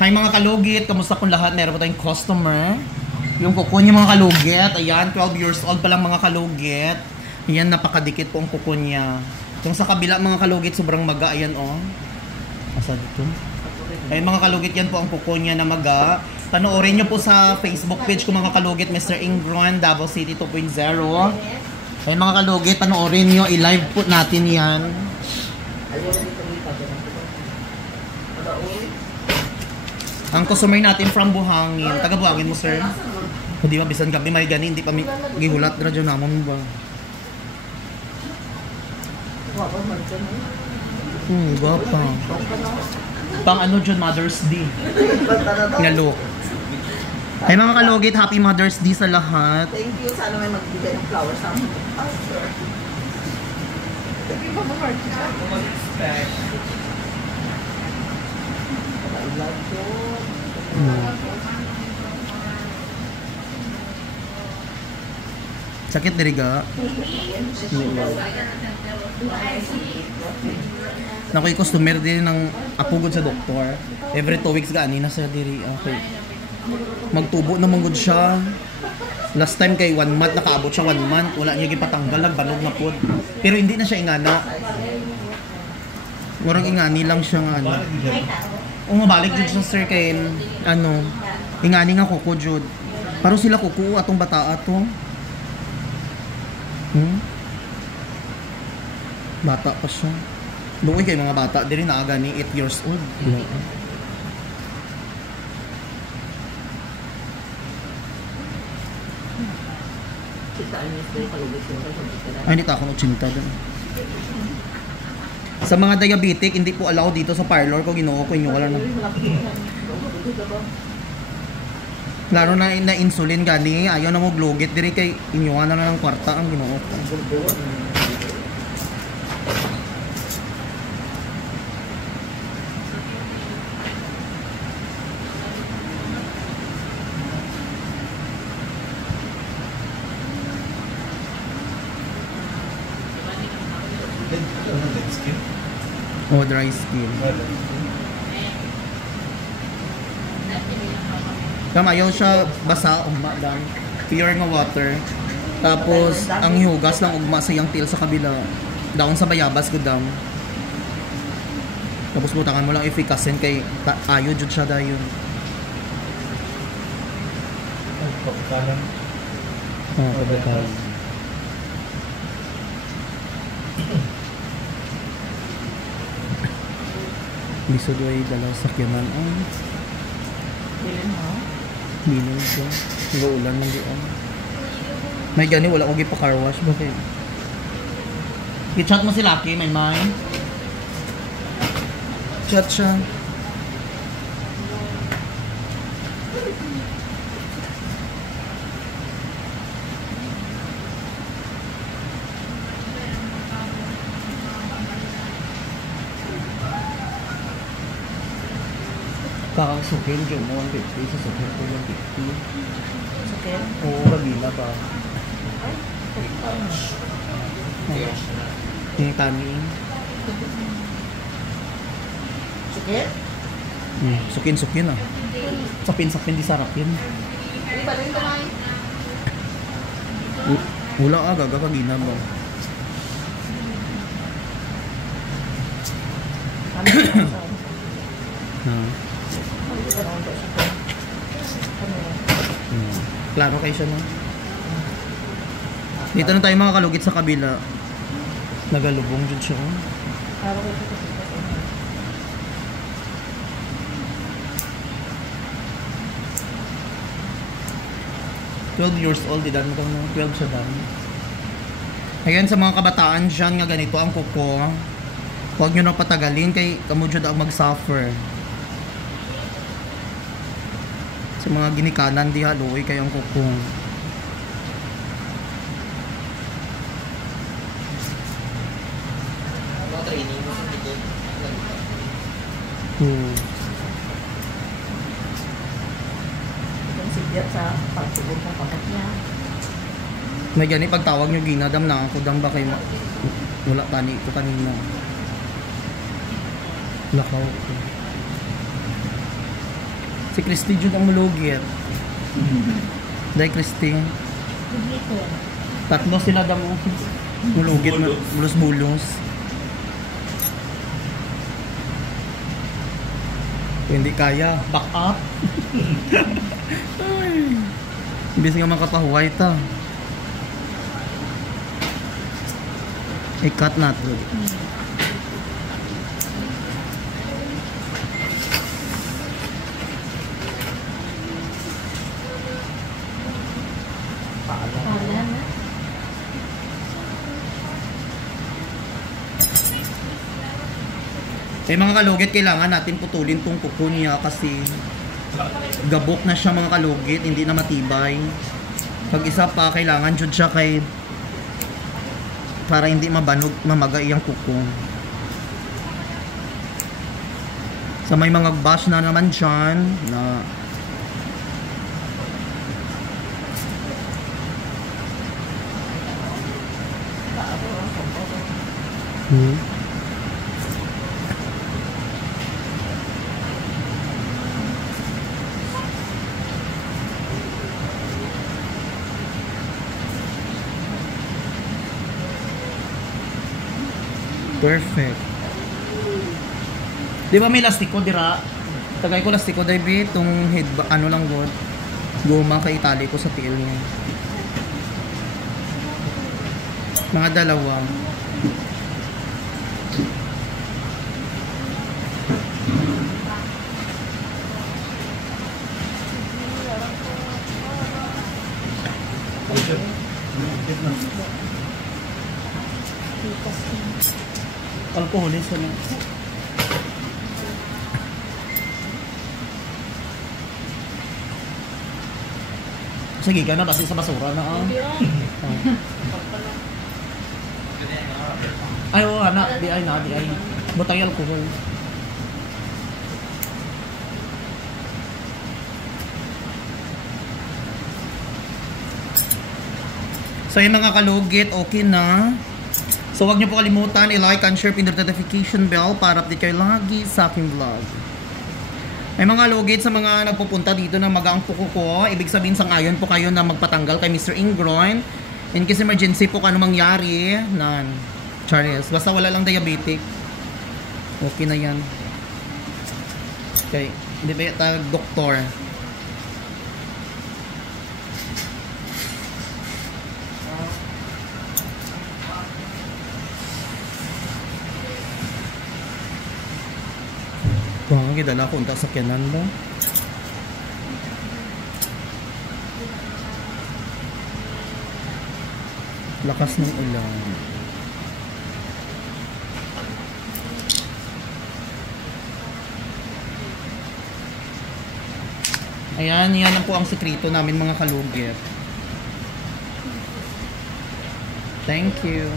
Hi mga kalugit, kamusta po lahat? Meron po tayong customer. Yung kuko niya mga kalugit. Ayan, 12 years old pa lang mga kalugit. Ayan, napakadikit po ang kuko niya. Yung sa kabila mga kalugit, sobrang maga. Ayan o. Asa dito? Ayan mga kalugit, yan po ang kuko niya na maga. Panoorin nyo po sa Facebook page ko mga kalugit, Mr. Ingron, Davao City 2.0. Ayan mga kalugit, panoorin nyo. I-live po natin yan. Ang customer natin from Buhangin. Taga Buhangin mo, sir? O di ba, bisan gabi may gani, hindi pa may gihulat. Radyo naman ba? Gwapa. Pang ano dyan, Mother's Day. Nga look. Ay mga kalugit, Happy Mother's Day sa lahat. Thank you. Sana may magbigay ng flowers sa amin. Thank you, Papa Mark. Sakit diri ga. Nakoy customer din ng apugod sa doktor. Every 2 weeks gaani na sa diri. Okay. Magtubo na manggod siya. Last time kay 1 month nakaabot siya 1 month. Wala niya gipatanggal, nagbalog na pod. Pero hindi na siya ingana. Murang ingani lang siya nga ano. Umabalik jud sa sir kay ano, ingani nga kuko jud. Paro sila kuko atong bata ato. Bata pa siya. Doon kay mga bata diri na aga ni 8 years old. Ay, hindi ta ako 80 doon. Sa mga diabetic, hindi po allow dito sa parlor ko, ginoo ko inyo, wala na. Laro na insulin gani, ayaw na mo glugit, diri kay inyo na ng kwarta ang ginoo ko. Oh, dry skin. Ayaw siya basa, ugma lang. Pure nga water. Tapos, ang hiugas lang ugma sa yung til sa kabila. Daon sa bayabas, gudam. Tapos, butangan mo lang efficacy kay ayo jud siya dayon. Pagkanan. Pagkanan. Biso doy dalaw sa sakyanan ay. Bilin mo? Bilin siya. Ulan lang diyan. May gani wala ko gipa car wash ba kay. I-chat mo si Lucky, may mind. Chat siya. Kakasukin dyan mo 150 sa sukin ko 150. Sukin? Oo, kabila pa. Yung tani. Sukin? Sukin ah. Sapin di sarapin. Hindi pa rin kamay. Wala aga kagina ba? Klaro kayo siya no? Dito na tayo mga kalugit sa kabila. Nagalubong dyan siya. Klaro kayo siya. 12 years old, di dami kang 12 siya dami. Ayan sa mga kabataan dyan nga ganito ang kuko. Huwag nyo na patagalin kay kamudyo daw mag-suffer. Sa mga ginikanan di haluoy kayong kuko. Itong sigyat sa pagsubok ng pakat niya. May gani pagtawag nyo ginadam na ako dam ba kayo wala tani ko kanina. Lakaw ko. Si Christy Jude ang mulugit. Dahil Christy. Tatlo sila damo. Mulugit na. Bulos-bulos. Kung hindi kaya, back up. Ay. Imbis nga makatahuay ta. I-cut natin. Eh mga kalugit, kailangan natin putulin tong kuko niya kasi gabok na siya mga kalugit, hindi na matibay. Pag isa pa, kailangan jud siya kay para hindi mabanog, mamagay ang kuko. Sa may mga bash na naman dyan na perfect. Di ba may lastiko dira? Tagay ko lastiko dai bi tong head ano lang god. Guma kay itali ko sa tiil niya. Mga dalawa. Alcoholis na. Sige ka na, basta sa basura na ah. Ay, oo, anak, di ay. Butay alcohol. So yung mga kalugit, okay na. So huwag niyo po kalimutan i-like and share, pindot notification bell para update kayo lagi sa aking vlog. May mga lugit sa mga nagpupunta dito na magaang puko ko. Ibig sabihin sangayon po kayo na magpatanggal kay Mr. Ingroin. In case emergency po kung ano mangyari. Charis. Basta wala lang diabetic. Okay na yan. Okay. Hindi ba yung doktor? Ang gidala ko unta sakyanan ba? Lakas ng ulan. Ayan, yan lang po ang sekreto namin mga kalugit. Thank you.